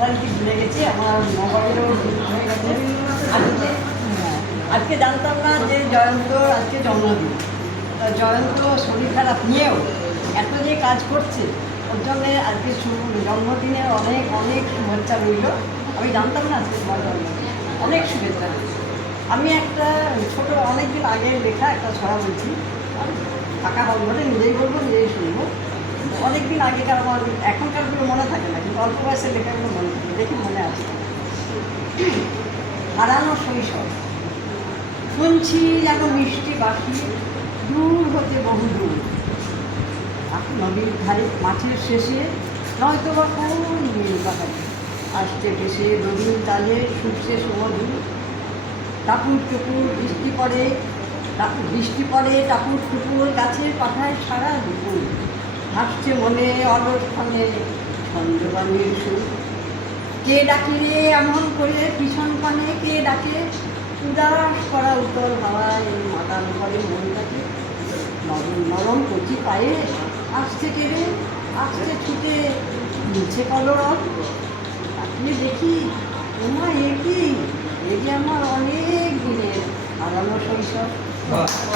ভুলে গেছি, আমার মোবাইলও হয়ে গেছে। আজকে জানতাম না যে জয়ন্ত আজকে জন্মদিন। জয়ন্ত শরীর খারাপ নিয়েও এত যে কাজ করছে, ওর জন্যে আজকে জন্মদিনে অনেক অনেক শুভেচ্ছা রইল। আমি জানতাম না আজকে তোমার জন্মদিন, অনেক শুভেচ্ছা রইল। আমি একটা ছোটো অনেকদিন আগের লেখা একটা ছড়া বলছি, ফাঁকা হল ঘরে নিজেই বলবো, নিজেই শুনবো। অনেকদিন আগেকার আমার, এখনকারগুলো মনে থাকে না, কিন্তু অল্প বয়সের লেখাগুলো মনে থাকে, দেখি মনে আছে। হারানো শৈশব, শুনছি যেন মিষ্টি বাসি দূর হতে বহু দূর, নদীর ধারে মাঠের শেষে নয়তো বা কোন নীল পাহাড়ে আসতে ভেসে নদীর তালে ছুটছে সুমধুর। টাপুর টুপুর বৃষ্টি পড়ে টাপুর টুপুর গাছের পাতায় সারা দুপুর, হাসছে মনে অলস ক্ষণে ছন্দবাণীর সুর। কে ডাকি রে এমন করে পিছন পানে, কে ডাকে উদাস করা উত্তর হাওয়ায় মাতাল করে মনটাকে। নরম নরম কচি পায়ে আসছে কেড়ে, আসছে ছুটে নিচে কলরব। তাকিয়ে দেখি ওমা এ কি, এ যে আমার অনেক দিনের হারানো শৈশব।